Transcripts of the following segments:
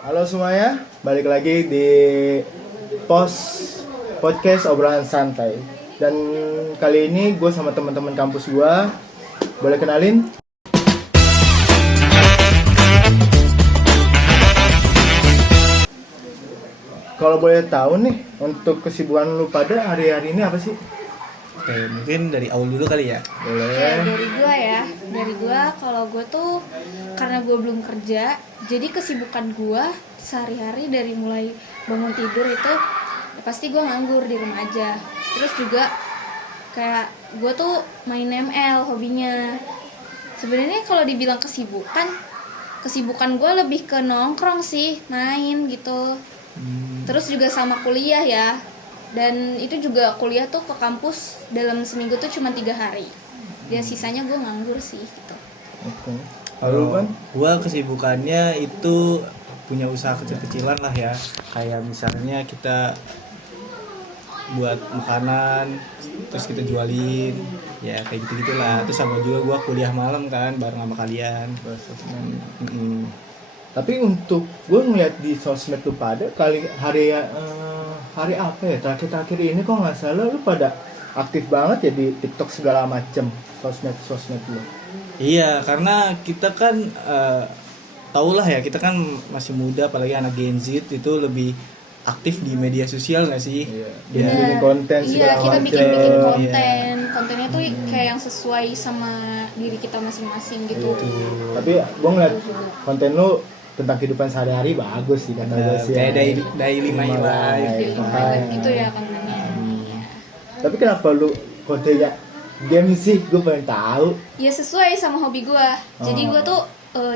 Halo semuanya, balik lagi di podcast obrolan santai. Dan kali ini gue sama teman-teman kampus gue, boleh kenalin? Kalau boleh tahu nih, untuk kesibukan lu pada hari-hari ini apa sih? Oke, mungkin dari awal dulu kali ya. Boleh. Dari gua kalau gua tuh karena gua belum kerja, jadi kesibukan gua sehari-hari dari mulai bangun tidur itu ya pasti gua nganggur di rumah aja. Terus juga kayak gua tuh main ML hobinya. Sebenarnya kalau dibilang kesibukan gua lebih ke nongkrong sih, main gitu. Terus juga sama kuliah ya. Dan itu juga kuliah tuh ke kampus dalam seminggu tuh cuma 3 hari. Ya sisanya gue nganggur sih gitu. Oke. Halo kan? Gua kesibukannya itu punya usaha kecil-kecilan lah ya. Kayak misalnya kita buat makanan, terus kita jualin, ya kayak gitu-gitulah. Terus sama juga gua kuliah malam kan bareng sama kalian. Mm-mm. Tapi untuk gue ngeliat di sosmed lu pada hari apa ya terakhir ini kok nggak salah lu pada aktif banget ya di TikTok segala macem sosmed lu. Iya, karena kita kan tau lah ya, kita kan masih muda, apalagi anak Gen Z itu lebih aktif di media sosial nggak sih? Iya. Ya. Bikin konten Iya, segala kita macem. bikin Iya. konten. Kontennya tuh kayak yang sesuai sama diri kita masing-masing gitu. Iya. Tapi gue ngeliat konten lu tentang kehidupan sehari-hari bagus sih kata gue sih. Kayak ya. daily my life. Jadi makanya. gitu ya kontennya. Iya. Tapi kenapa lu kontennya game sih? Gue pengen tahu. Ya sesuai sama hobi gue. Jadi gue tuh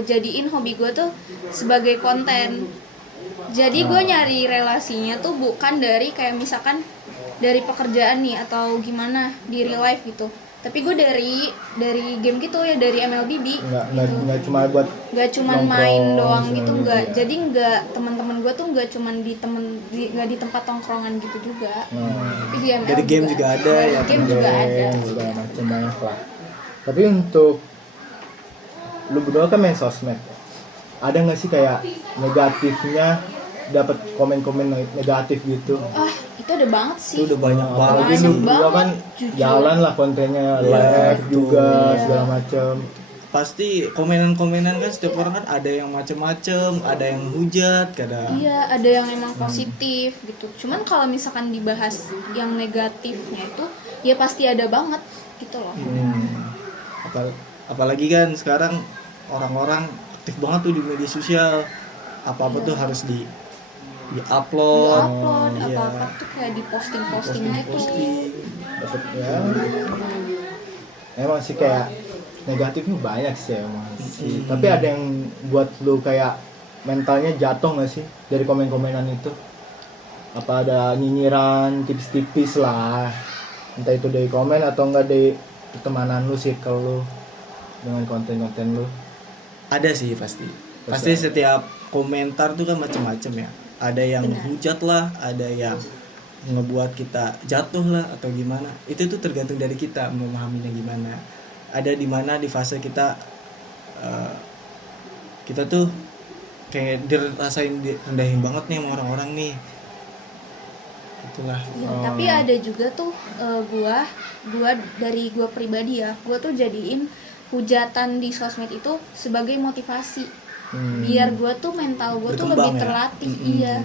jadiin hobi gue tuh sebagai konten. Jadi gue nyari relasinya tuh bukan dari kayak misalkan dari pekerjaan nih atau gimana di real life gitu. Tapi gue dari game gitu ya, dari MLBB. Nggak cuma buat Nggak cuman nongkrong main doang segala gitu, gitu nggak. ya. Jadi nggak, teman-teman gue tuh nggak cuman nggak di tempat tongkrongan gitu juga. Tapi di ML Dari game juga ada ya, Game juga ada. segala macam banyak lah. Tapi untuk lu berdua kan main sosmed, ada nggak sih kayak negatifnya, dapat komen-komen negatif gitu? Itu ada banget sih. Itu udah banyak banget Apalagi sih. lu berdua kan jujur. jalan lah kontennya, Iya, live betul. juga Iya. segala macam. Pasti komenan-komenan kan setiap orang kan ada yang macem-macem, ada yang hujat, kadang. Iya, ada yang emang positif gitu. Cuman kalau misalkan dibahas yang negatifnya itu, ya pasti ada banget gitu loh. Apalagi kan sekarang orang-orang aktif banget tuh di media sosial. Apa-apa tuh harus di-upload. Iya. Apa-apa tuh kayak di posting gitu. Posting. Dapat ya. Emang sih kayak negatifnya banyak sih emang sih. Tapi ada yang buat lu kayak mentalnya jatuh nggak sih dari komen-komenan itu? Apa ada nyinyiran tipis-tipis lah, entah itu dari komen atau enggak dari pertemanan lu, circle lu dengan konten-konten lu? Ada sih pasti setiap komentar tuh kan macam-macam ya, ada yang Benar. hujat lah, ada yang ngebuat kita jatuh lah atau gimana. Itu tuh tergantung dari kita memahaminya gimana. Ada di mana di fase kita kita tuh kayak dirasain direndahin banget nih sama orang-orang nih, itulah. Ya, tapi ada juga tuh gua dari gua pribadi ya, gua tuh jadiin hujatan di sosmed itu sebagai motivasi. Biar gua tuh mental gua tuh Berkembang lebih ya? terlatih. Iya.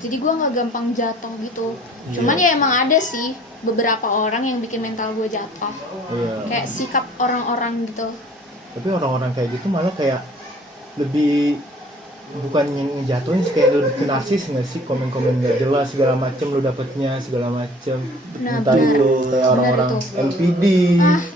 Jadi gua nggak gampang jatuh gitu. Cuman ya emang ada sih beberapa orang yang bikin mental gua jatuh. Iya. Kayak sikap orang-orang gitu. Tapi orang-orang kayak gitu malah kayak lebih bukan yang jatuhin sih, kayak lu narsis nggak sih, komen-komen nggak jelas segala macem lu dapetnya segala macem. Nah, Entah benar. itu kayak Benar orang itu. NPD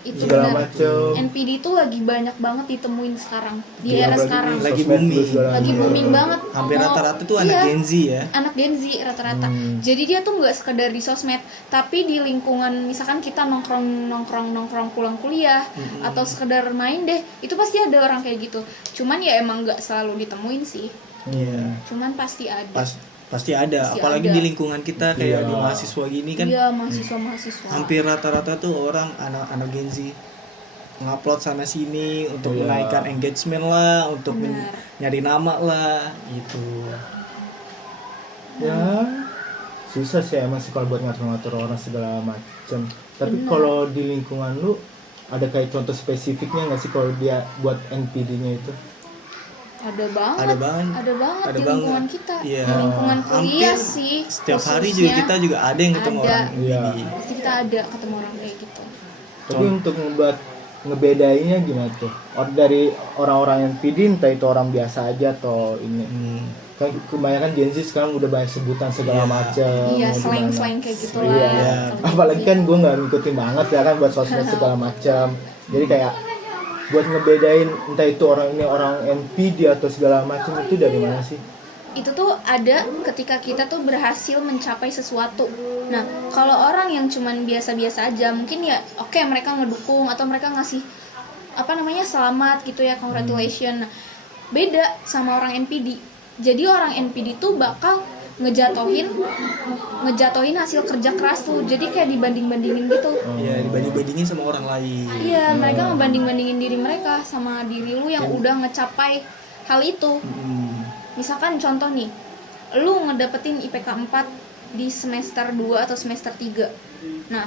Itu segala benar. macem. NPD itu lagi banyak banget ditemuin sekarang di Iya, era apalagi sekarang. Lagi sosmed booming. lu segala Lagi macem. booming banget. Hampir Mau- rata-rata tuh anak iya, Gen Z ya. anak Gen Z rata-rata. Jadi dia tuh nggak sekedar di sosmed, tapi di lingkungan misalkan kita nongkrong pulang kuliah atau sekedar main deh, itu pasti ada orang kayak gitu. Cuman ya emang nggak selalu ditemuin sih. Iya. Cuman pasti ada. Pasti ada, Pasti apalagi ada. di lingkungan kita kayak Iya. di mahasiswa gini kan. Iya, mahasiswa. Hampir rata-rata tuh orang anak Gen Z. ngupload sana sini untuk Iya. menaikkan engagement lah, untuk Benar. nyari nama lah gitu. Ya susah sih emang sih kalau buat ngatur-ngatur orang segala macam. Tapi Benar. kalau di lingkungan lu ada kayak contoh spesifiknya nggak sih kalau dia buat NPD-nya itu? Ada banget. Ada banget. Ada banget Ada di banget. lingkungan kita. Iya. Di lingkungan kuliah Hampir sih. Setiap hari juga khususnya. kita juga ada yang ketemu Ada. orang Iya. NPD. Pasti kita ada ketemu orang kayak gitu. Tapi untuk ngebuat ngebedainnya gimana tuh? Dari orang-orang NPD entah itu orang biasa aja atau ini. Kan kebanyakan Gen Z sekarang udah banyak sebutan segala Iya. macam. Iya, gimana. slang-slang kayak gitu Iya. lah. Iya. Apalagi kan gue nggak ngikutin banget ya kan buat sosmed segala macam. Jadi kayak buat ngebedain entah itu orang ini orang NPD atau segala macam itu dari mana sih? Itu tuh ada ketika kita tuh berhasil mencapai sesuatu. Nah, kalau orang yang cuman biasa-biasa aja, mungkin ya oke, mereka ngedukung atau mereka ngasih selamat gitu ya, congratulations. Nah, beda sama orang NPD. Jadi orang NPD tuh bakal ngejatohin hasil kerja keras tuh. Jadi kayak dibanding-bandingin gitu. Iya, dibanding-bandingin sama orang lain. Iya, mereka ngebanding-bandingin diri mereka sama diri lu yang udah ngecapai hal itu. Misalkan contoh nih, lu ngedapetin IPK 4 di semester 2 atau semester 3. Nah,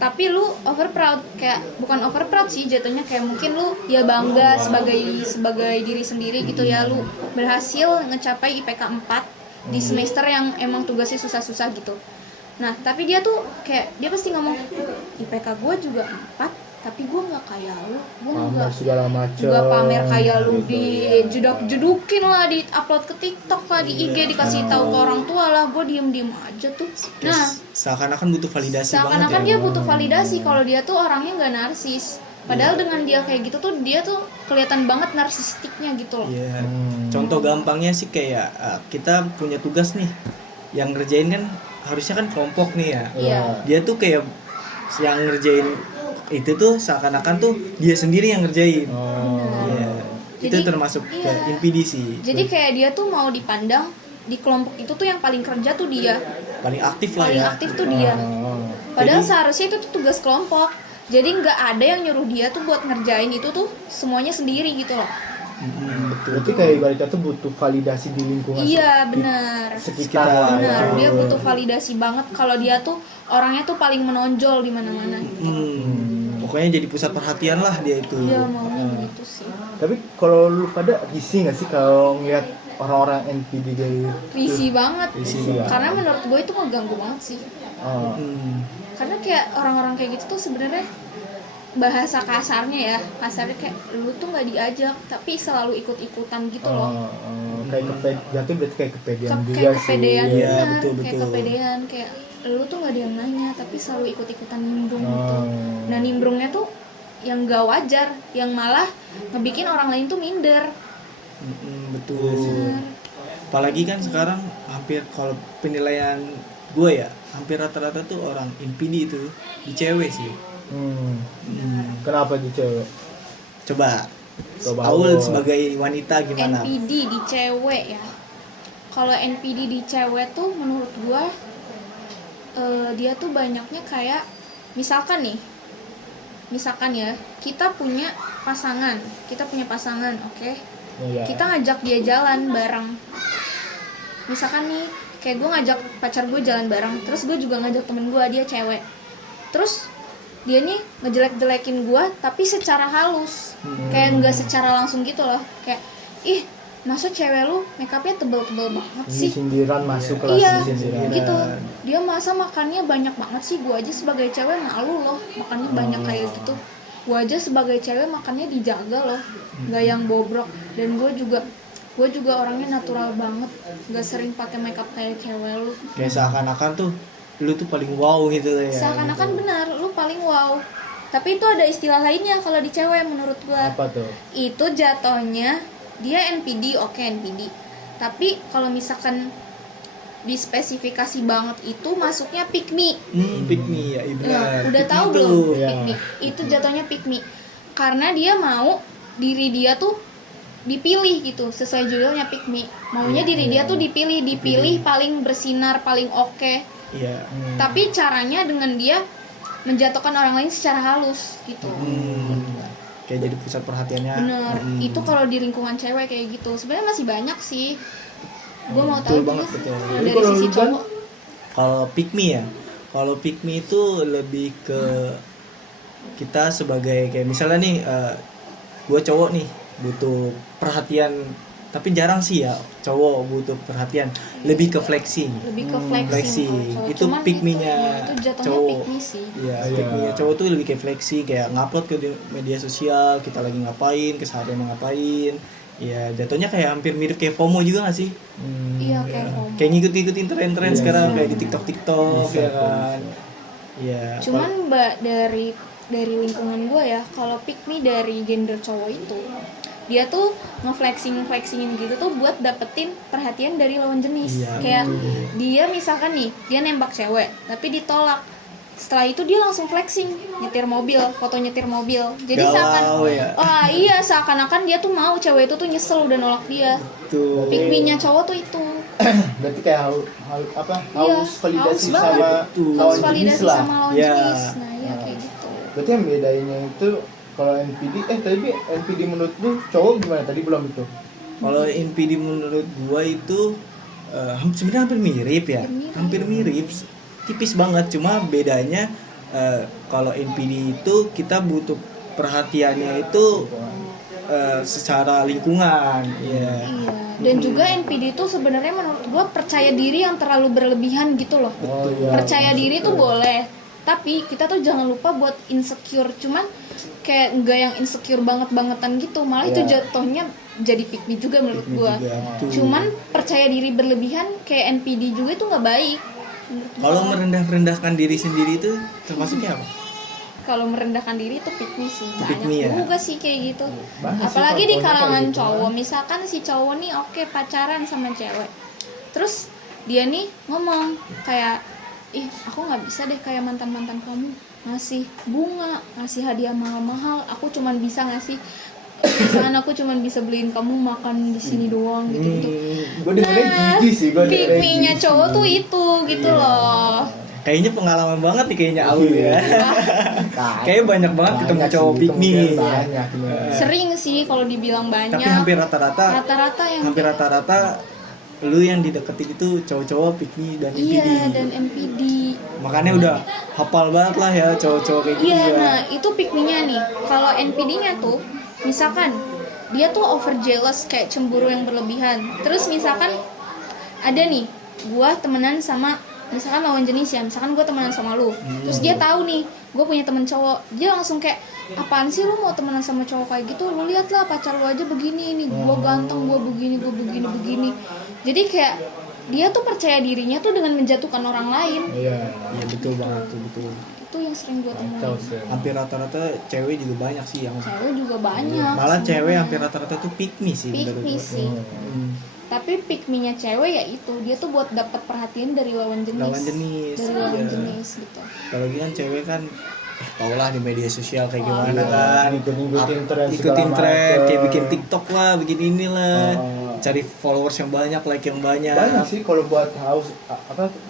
tapi lu over proud, kayak bukan over proud sih jatuhnya, kayak mungkin lu ya bangga sebagai diri sendiri gitu ya, lu berhasil ngecapai IPK 4 di semester yang emang tugasnya susah-susah gitu. Nah, tapi dia tuh kayak dia pasti ngomong IPK gue juga 4, tapi gue nggak kayak lu, gue Pamer nggak segala macam. juga pamer kayak lu, gitu, di ya. jedukin lah, di upload ke TikTok lah, di IG dikasih tahu ke orang tua lah, gue diem aja tuh. Nah, Terus seakan-akan butuh validasi seakan-akan banget ya. dia butuh validasi kalau dia tuh orangnya nggak narsis. Padahal dengan dia kayak gitu tuh dia tuh kelihatan banget narsistiknya gitu loh. Iya. Contoh gampangnya sih kayak kita punya tugas nih, yang ngerjain kan harusnya kan kelompok nih ya. Iya. Dia tuh kayak yang ngerjain itu tuh seakan-akan tuh dia sendiri yang ngerjain. Iya. Itu Jadi, termasuk iya. ke NPD sih. Jadi kayak dia tuh mau dipandang di kelompok itu tuh yang paling kerja tuh dia, Paling aktif lah paling ya. aktif tuh dia. Padahal seharusnya itu tuh tugas kelompok. Jadi nggak ada yang nyuruh dia tuh buat ngerjain itu tuh semuanya sendiri gitu loh. Betul. Berarti kayak ibaratnya tuh butuh validasi di lingkungan Iya benar. sekitar lah ya. Benar, dia butuh validasi banget kalau dia tuh orangnya tuh paling menonjol di mana-mana. Pokoknya jadi pusat perhatian lah dia itu. Dia maunya begitu sih. Tapi kalau lu pada risih nggak sih kalau ngeliat orang-orang NPD dari Risih banget. Risih banget. Karena menurut gue itu ngeganggu banget sih. Karena kayak orang-orang kayak gitu tuh sebenarnya bahasa kasarnya kayak lu tuh nggak diajak tapi selalu ikut-ikutan gitu loh. kayak jatuh berarti kayak kepedean juga Kayak sih. kepedean, Iya, benar, betul, kayak betul. kepedean, kayak lu tuh nggak ada yang nanya tapi selalu ikut-ikutan nimbrung gitu. Oh. Nah nimbrungnya tuh yang gak wajar, yang malah ngebikin orang lain tuh minder. Betul. Apalagi kan sekarang hampir kalau penilaian gue ya, hampir rata-rata tuh orang NPD itu di cewek sih. Kenapa di cewek? Coba Coba Aul Aul. sebagai wanita gimana? NPD di cewek ya. Kalau NPD di cewek tuh menurut gua dia tuh banyaknya kayak misalkan ya kita punya pasangan, oke? Iya. Kita ngajak dia jalan bareng. Misalkan nih kayak gue ngajak pacar gue jalan bareng, terus gue juga ngajak temen gue, dia cewek, terus dia nih ngejelek-jelekin gue tapi secara halus, kayak nggak secara langsung gitu loh, kayak ih masa cewek lu make upnya tebel-tebel banget Ini sih. sindiran masuk kelas Iya, sindiran. gitu. Dia masa makannya banyak banget sih, gue aja sebagai cewek malu loh makannya banyak kayak gitu. Gue aja sebagai cewek makannya dijaga loh, nggak yang bobrok. Dan gue juga orangnya natural banget, nggak sering pakai makeup kayak cewek lu. Kayak seakan-akan tuh lu tuh paling wow gitu ya. Seakan-akan benar, lu paling wow. Tapi itu ada istilah lainnya kalau di cewek menurut gue. Apa tuh? Itu jatuhnya dia NPD, oke NPD. Tapi kalau misalkan dispesifikasi banget itu masuknya pick me. Pick me ya, Nah, benar. udah Pick tahu me belum tuh. Iya. pick me? Itu jatuhnya pick me. Karena dia mau diri dia tuh dipilih gitu, sesuai judulnya pick me. Maunya diri dia tuh dipilih paling bersinar, paling oke. Iya. Tapi caranya dengan dia menjatuhkan orang lain secara halus gitu. Kayak jadi pusat perhatiannya. Bener, itu kalau di lingkungan cewek kayak gitu. Sebenarnya masih banyak sih. Gue mau Betul tahu banget, juga sih betul. kalau Jadi dari kalau sisi lu kan- cowok. Kalau pick me ya, kalau pick me itu lebih ke kita sebagai kayak misalnya nih, gue cowok nih butuh perhatian, tapi jarang sih ya cowok butuh perhatian, lebih ke flexing. Lebih ke flexing. flexing kalau cowok. Itu Cuman pick me-nya ya, itu jatuhnya cowok. pick me sih. Iya, Iya. pick me-nya cowok tuh lebih kayak flexing, kayak ngupload ke media sosial, kita lagi ngapain, keseharian ngapain. Ya jatuhnya kayak hampir mirip kayak FOMO juga gak sih? Iya kayak FOMO. Kayak ngikut-ngikutin tren-tren Iya, sekarang iya. kayak di TikTok Bisa, ya kan. Iya. Cuman mbak dari lingkungan gue ya, kalau pick me dari gender cowok itu, dia tuh ngeflexingin gitu tuh buat dapetin perhatian dari lawan jenis. Iya, Kayak dia misalkan nih, dia nembak cewek tapi ditolak. Setelah itu dia langsung flexing, nyetir mobil, foto nyetir mobil. Jadi Galau ya. iya seakan-akan dia tuh mau cewek itu tuh nyesel udah nolak dia. Tuh. Pick me-nya cowok tuh itu. Berarti kayak haus validasi haus sama banget. Betul. Haus lawan jenis validasi lah. sama lawan Ya. jenis. Nah, iya kayak gitu. Berarti yang bedainnya itu kalau NPD tadi NPD menurut lu cowok gimana? Tadi belum itu. Kalau NPD menurut gua itu sebenarnya hampir mirip ya. Hampir mirip. Tipis banget, cuma bedanya kalau NPD itu kita butuh perhatiannya itu secara lingkungan. Iya. Iya. Dan juga NPD itu sebenarnya menurut gue percaya diri yang terlalu berlebihan gitu loh. Oh iya. Percaya diri tuh boleh, tapi kita tuh jangan lupa buat insecure. Cuman kayak enggak yang insecure banget-bangetan gitu. Malah itu Iya. jatuhnya jadi pick me juga menurut Pick me gue. juga, betul. Cuman percaya diri berlebihan kayak NPD juga itu nggak baik. menurut gua. Kalau merendah-rendahkan diri sendiri itu termasuknya apa? Kalau merendahkan diri itu pick me sih, Pick banyak me ya? juga sih kayak gitu. Banyak sih Apalagi di contohnya kalangan kayak gitu, cowok, kan. misalkan si cowok nih oke pacaran sama cewek, terus dia nih ngomong kayak, ih aku nggak bisa deh kayak mantan kamu, ngasih bunga, ngasih hadiah mahal-mahal, aku cuman bisa ngasih, misalkan aku cuman bisa beliin kamu makan di sini doang gitu. Gue dengernya jijik sih, gue pick dengernya me-nya jijik cowok sih. tuh itu gitu loh. Kayaknya pengalaman banget nih kayaknya Aul ya. Nah, Kayaknya banyak banget ketemu banyak cowok sih, pick me. kemungkinan banyak nih. Sering sih kalau dibilang banyak. Tapi hampir rata-rata Rata-rata yang lu yang dideketin itu cowok-cowok pick me dan NPD. iya dan NPD. Makanya udah hafal banget lah ya cowok-cowok kayak gitu Iya, ya. nah itu pick me-nya nih. Kalau NPD-nya tuh, misalkan dia tuh over jealous kayak cemburu yang berlebihan. Terus misalkan ada nih, gua temenan sama misalkan lawan jenis ya, misalkan gua temenan sama lu. Terus dia tahu nih, gua punya temen cowok. Dia langsung kayak, apaan sih lu mau temenan sama cowok kayak gitu? Lu lihat lah pacar lu aja begini ini, gua ganteng, gua begini. Jadi kayak dia tuh percaya dirinya tuh dengan menjatuhkan orang lain. Iya. Iya betul banget tuh betul. Itu yang sering gua temuin. Kacau sih. Hampir rata-rata cewek juga banyak sih yang Cewek juga banyak. malah sebenarnya. cewek hampir rata-rata tuh pick me sih Pick menurut me gua. sih. Tapi pick me-nya cewek ya itu, dia tuh buat dapat perhatian dari lawan jenis. Lawan jenis, Dari lawan iya. jenis gitu. Kalau dia kan cewek kan tau lah di media sosial kayak Oh, gimana iya. kan. Ngikutin tren Ikutin segala tren, macem. kayak bikin TikTok lah, bikin inilah. Oh. Cari followers yang banyak, like yang banyak. Banyak sih kalau buat haus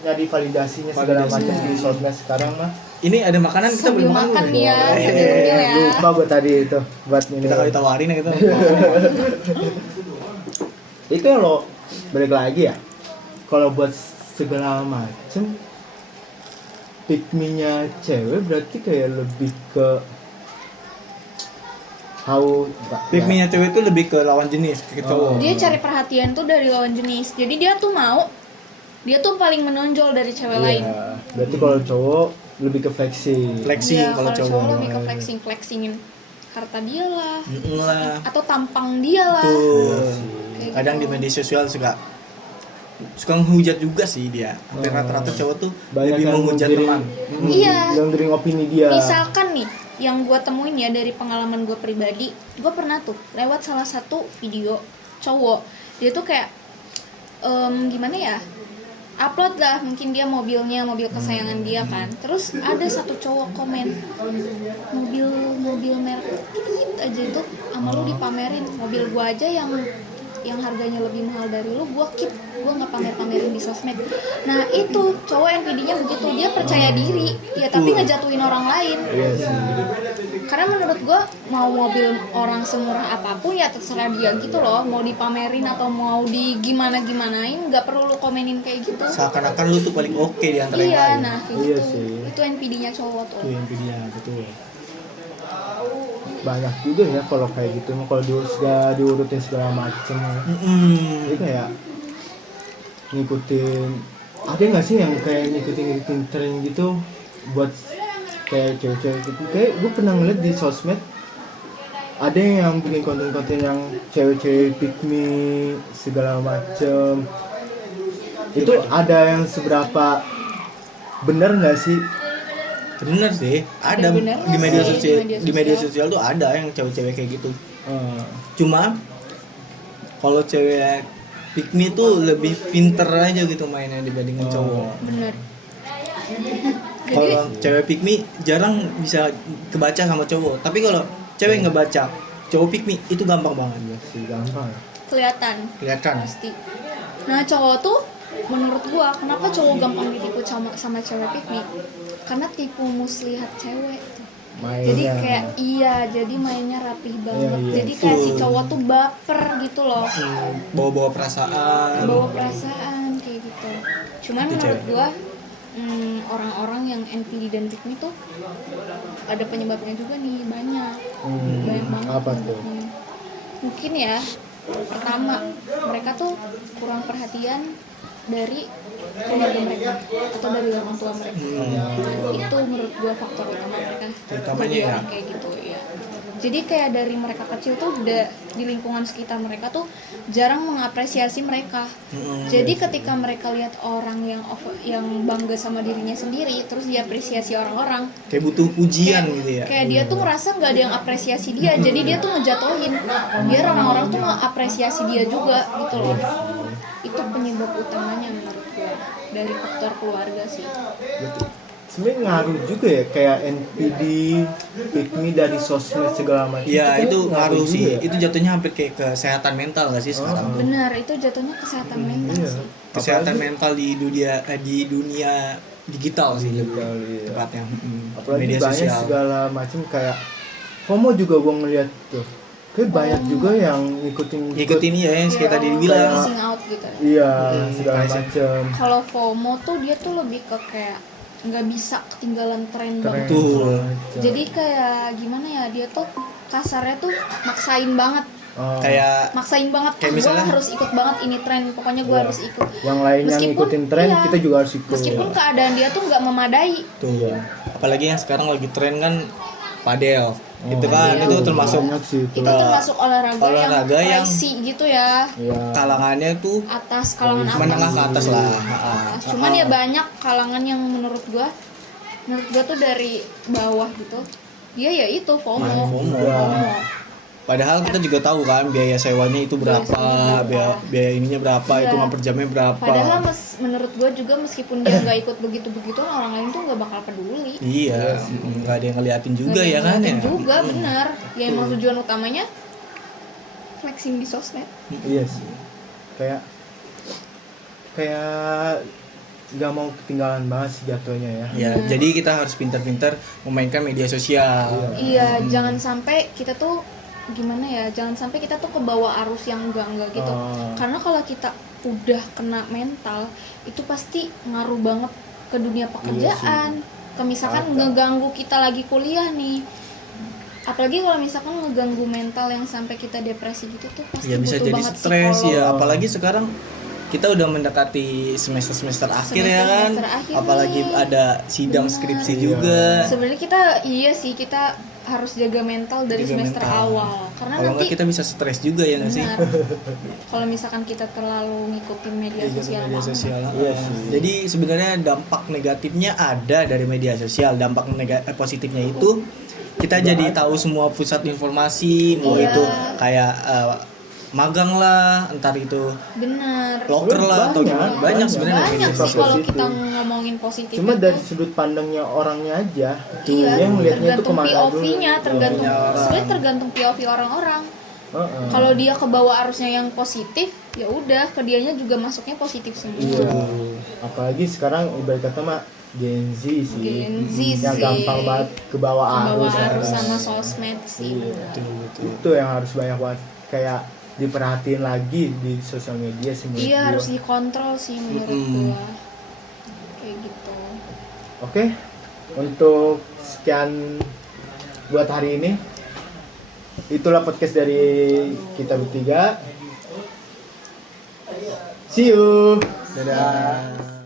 nyari validasinya segala Validasi. macam di sosmed sekarang mah. Ini ada makanan kita Sambil belum makan belum? ya, Boleh. sambil ngemil ya. Lupa gue tadi itu buat ini. Kita kali tawarin ya gitu. Itu lo balik lagi ya. Kalau buat segala macem pick me-nya cewek berarti kayak lebih ke Pick me-nya cewek itu lebih ke lawan jenis, ke cowok. Dia cari perhatian tuh dari lawan jenis. Jadi dia tuh mau, dia tuh paling menonjol dari cewek lain. Iya. Berarti kalau cowok lebih ke flexing. Flexing Iya, kalau cowok. lebih ke flexingin harta dia lah, Lah. atau tampang dia lah. Tuh. Kayak Kadang gitu. di media sosial suka menghujat juga sih dia. Hampir rata-rata cowok tuh Banyak lebih yang menghujat menggiring- teman. Iya. Menggiring opini dia. Misalkan nih, yang gue temuin ya dari pengalaman gue pribadi, gue pernah tuh lewat salah satu video cowok, dia tuh kayak gimana ya, upload lah mungkin dia mobilnya, mobil kesayangan dia kan, terus ada satu cowok komen, mobil merek tit aja itu sama lu dipamerin, mobil gue aja yang yang harganya lebih mahal dari lu, gue keep, gue nggak pamerin di sosmed. Nah itu cowok NPD-nya begitu, dia percaya diri ya tapi ngejatuhin orang lain. Iya sih. Karena menurut gue mau mobil orang semurah apapun ya terserah dia gitu loh, mau dipamerin atau mau di gimanain, nggak perlu lu komenin kayak gitu. Seakan-akan lu tuh paling oke di antara yang Iya, lain. nah kayak Iya gitu. sih. Itu NPD-nya cowok tuh. Itu yang pilihnya betul. Banyak juga ya kalau kayak gitu, kalau diurutin segala macem itu kayak ngikutin, ada nggak sih yang kayak ngikutin tren gitu buat kayak cewek-cewek gitu. Kayak gue pernah ngeliat di sosmed ada yang bikin konten-konten yang cewek-cewek pick me segala macem. Itu ada yang seberapa bener nggak sih? Bener sih, ada bener di media sih, sosial, di media di media sosial. sosial tuh ada yang cewek-cewek kayak gitu. Eh, Cuma kalau cewek pick me tuh lebih pinter aja gitu mainnya dibandingin cowok. Bener. Jadi Kalau cewek pick me jarang bisa kebaca sama cowok. Tapi kalau cewek ngebaca cowok pick me itu gampang banget. iya sih, gampang. kelihatan Kelihatan. pasti. Nah cowok tuh menurut gua kenapa cowok gampang ditipu sama cewek pick me? Karena tipu muslihat cewek tuh. Mainnya. Jadi kayak jadi mainnya rapih banget. Iya. Jadi kayak si Betul. cowok tuh baper gitu loh. Bawa-bawa perasaan. Bawa perasaan kayak gitu. Cuman Itu menurut cewek. gua orang-orang yang NPD dan pick me tuh ada penyebabnya juga nih, banyak banget Apa tuh? penyebabnya. Mungkin ya pertama mereka tuh kurang perhatian dari keluarga mereka atau dari orang tua mereka. Itu menurut gua faktor utama mereka Terutamanya jadi ya. orang kayak gitu ya. Jadi kayak dari mereka kecil tuh udah di lingkungan sekitar mereka tuh jarang mengapresiasi mereka. Jadi ketika mereka lihat orang yang bangga sama dirinya sendiri, terus diapresiasi orang-orang, Kayak butuh pujian gitu ya. kayak dia tuh ngerasa nggak ada yang apresiasi dia, jadi dia tuh ngejatuhin biar orang-orang tuh apresiasi dia juga gitu loh. Itu penyebab utamanya menurut gue dari faktor keluarga sih. Sebenarnya ngaruh juga ya kayak NPD, pick me dari sosmed segala macam. Iya Itu itu kan ngaruh juga sih. ya? Itu jatuhnya hampir kayak kesehatan mental gak sih sekarang tuh? Benar, itu jatuhnya kesehatan mental Iya. sih. Kesehatan Apalagi- mental di dunia digital sih lebih Digital, iya. tepatnya. Apalagi Media banyak sosial. segala macam kayak FOMO juga gue ngeliat tuh. Kayak banyak juga yang Ngikutin ya yang kayak tadi dibilang. Missing out gitu. Iya, segala kayak- macam. Kalau FOMO tuh dia tuh lebih ke kayak nggak bisa ketinggalan tren banget. Betul. Jadi kayak gimana ya, dia tuh kasarnya tuh maksain banget, Kayak maksain banget. Kayak Gue misalnya- harus ikut banget ini tren, pokoknya gue Iya. harus ikut. yang lainnya ngikutin tren, iya, kita juga harus ikut. meskipun keadaan dia tuh nggak memadai. tuh. Apalagi yang sekarang lagi tren kan padel. Itu Oh, kan iya. itu termasuk banyak sih itu. Itu termasuk olahraga yang- pricey gitu ya, Iya. kalangannya tuh atas kalangan atas. menengah ke atas lah. Atas. Cuman ya banyak kalangan yang menurut gua tuh dari bawah gitu. Dia ya itu FOMO. Main FOMO. FOMO. Padahal kita juga tahu kan biaya sewanya itu berapa, sewanya berapa. biaya ininya berapa, Iya. itu per jamnya berapa. Padahal menurut gue juga meskipun dia nggak ikut begitu-begitu, orang lain tuh nggak bakal peduli. Iya, nggak ada yang ngeliatin juga Nggak ada ya yang kan ya. ngeliatin juga, bener. Ya emang tujuan utamanya flexing di sosmed. Iya sih. Kayak nggak mau ketinggalan banget sih jatuhnya ya. Ya, jadi kita harus pintar-pintar memainkan media sosial. Iya, jangan sampai kita tuh gimana ya, jangan sampai kita tuh kebawa arus yang enggak gitu. Karena kalau kita udah kena mental, itu pasti ngaruh banget ke dunia pekerjaan. Misalkan ngeganggu kita lagi kuliah nih. Apalagi kalau misalkan ngeganggu mental yang sampai kita depresi gitu tuh pasti Ya bisa butuh jadi banget stres psikolog. ya, apalagi sekarang kita udah mendekati semester akhir ya kan. Semester akhir Apalagi nih. ada sidang Benar. skripsi Iya. juga. Sebenarnya kita harus jaga mental dari Jaga semester mental. awal. Karena Kalau nanti nggak kita bisa stres juga ya nggak sih? benar. Kalau misalkan kita terlalu ngikutin media Iya, sosial, media banget. sosial. Iya sih. Jadi sebenarnya dampak negatifnya ada dari media sosial. Dampak positifnya itu kita jadi tahu semua pusat informasi, mau Iya. itu kayak magang lah, entar itu Benar. loker lah atau gimana. Banyak sebenarnya dari Banyak media sih kalau positif. kita ngomongin positif. Cuma itu. dari sudut pandangnya orangnya aja. Iya, Dia ngeliatnya tuh tergantung kemana dulu. POV-nya, tergantung POV-nya orang. sebenarnya tergantung POV orang-orang. Kalau dia ke bawah arusnya yang positif, ya udah ke dianya juga masuknya positif semua. Iya. Apalagi sekarang ibarat kata mah Gen Z sih. Gen Z yang sih. gampang banget ke bawah Ke bawah arus. arus sama sosmed sih. Itu yang harus banyak banget kayak diperhatiin lagi di sosial media sih menurut Iya gua. harus dikontrol sih menurut gua. Kayak gitu. Oke. Untuk sekian buat hari ini. Itulah podcast dari kita bertiga. See you. Dadah.